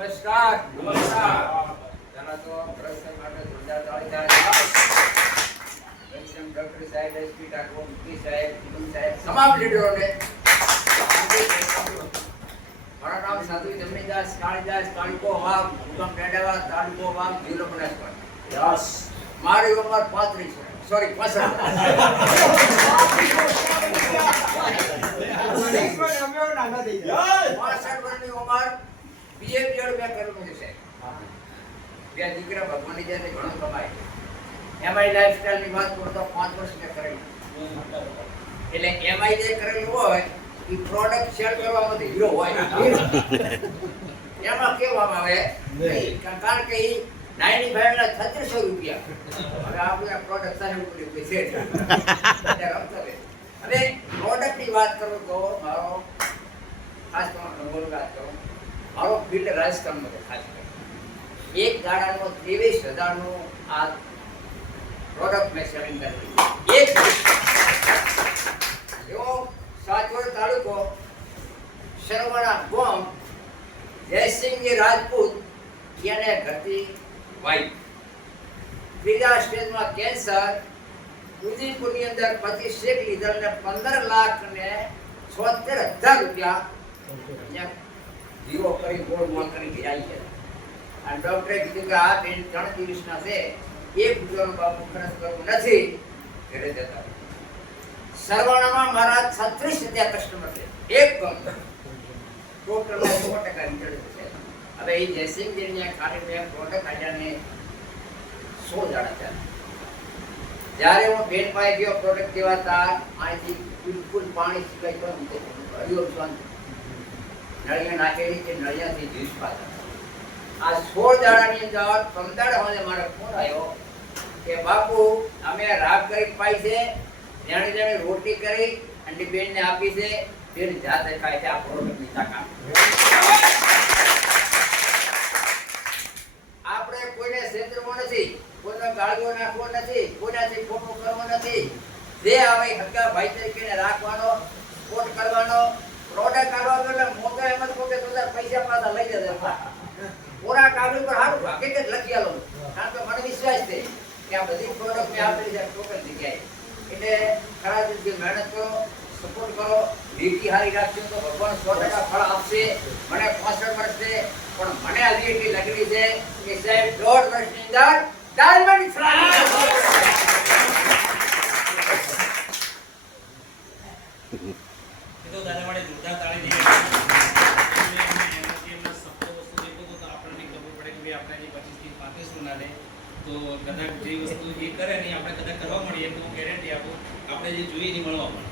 નમસ્કાર. નમસ્કાર. પહેલા તો પ્રશ્ન માટે જોરદાર તાળી થાય. ડોક્ટર સાહેબ એસપી ઠાકોર મુખી સાહેબ જીવન સાહેબ તમામ લીડરોને મારું નામ સાધુ જમનીદાસ કાળીદાસ કાળીકો વાવ હુકમ પેડાવા તાલુકો વાવ જિલ્લો બનાસકાંઠા. યસ. મારી ઉંમર પાંત્રીસ સોરી પાસઠ વર્ષની ઉંમર બીએ બીએડ મેં કરેલું છે સાહેબ. બે દીકરા ભગવાનની દયાથી ઘણું કમાય એમઆઈ લાઈફસ્ટાઈલની વાત કરું તો પાંચ વર્ષ મેં કરેલું. એટલે એમઆઈ જે કરેલું હોય એ પ્રોડક્ટ શેર કરવામાં હીરો હોય. એમાં કહેવામાં આવે કારણ કે એ નાઇન્ટી ફાઈવ ના છત્રીસો રૂપિયા. હવે આપણે પ્રોડક્ટ સાહેબ ઉપર છે. અને. પ્રોડક્ટની વાત કરું તો મારો ખાસ અનુભવની વાત કરું મારો ફિલ્ડ છે ખાસ કરીને. એક ગાળાનો ત્રેવીસ હજારનો આ પ્રોડક્ટ મેં સેલિંગ કરી એક એવો સાતવડ તાલુકો સરવાળા ગોમ જયસિંહજી રાજપૂત એને ઘરથી વાઈ ત્રીજા સ્ટેજમાં કેન્સર ઉદયપુરની અંદર પચીસ શેક લીધા ને પંદર લાખ ને છોતેર હજાર રૂપિયા જીવો કરી ગોળ મોલ કરી ગયા. છે અને ડોક્ટરે કીધું કે આ બેન ત્રણ દિવસના છે એક રૂપિયાનો બાપુ ખર્ચ કરવું નથી. ઘરે જતા. સરવાણામાં મારા છત્રીસ હજાર કસ્ટમર છે. એક કમ ટોટલમાં સો ટકા રિટર્ન છે. હવે એ જયસિંહગીરની ખાલી મેં પ્રોડક્ટ આપ્યા ને સો જાણા ત્યાં જ્યારે હું બેન પાસે ગયો પ્રોડક્ટ દેવા હતા અહીંથી બિલકુલ પાણી સિવાય પણ હરિયો નળિયા નાખેલી કે નળિયાથી જ્યુસ પાતા. આ સોળ દાડાની અંદર પંદર વાગે મારો ફોન આવ્યો કે બાપુ, અમે રાગ કરી પાઈ છે, જાણે જાણે રોટી કરી અને બેનને આપી છે, બેન જાતે ખાય છે આ પ્રોડક્ટની તાકાત આપણે કોઈને છેતરવો નથી, કોઈને ગાળવો નાખવો નથી, કોઈનાથી ખોટું કરવો નથી. જે આવે હક્કા ભાઈ તરીકે રાખવાનો કોટ કરવાનો પ્રોડક્ટ કાઢવાનો એટલે મોટા એમ જ પોતે પૈસા પાછા લઈ જતા કોરા કાગળ પર હારું હકીકત લખી આલો કારણ કે મને વિશ્વાસ છે કે આ બધી પ્રોડક્ટ મેં આપેલી છે ટોકન જગ્યાએ. એટલે ખરા દિલથી મહેનત કરો સપોર્ટ કરો લીટી હારી રાખજો તો ભગવાન સો ટકા ફળ આપશે. મને પાસઠ વર્ષ પણ મને હજી એટલી લાગણી છે કે સાહેબ દોઢ વર્ષની અંદર ડાયમંડ આપણને ખબર પડે કે ભાઈ આપણે પચીસથી 35 ના લે તો કદાચ જે વસ્તુ એ કરે નહીં, આપણે કદાચ કરવા મળીએ તો હું ગેરંટી આપું, આપણે જે જોઈએ એ મળવા મળે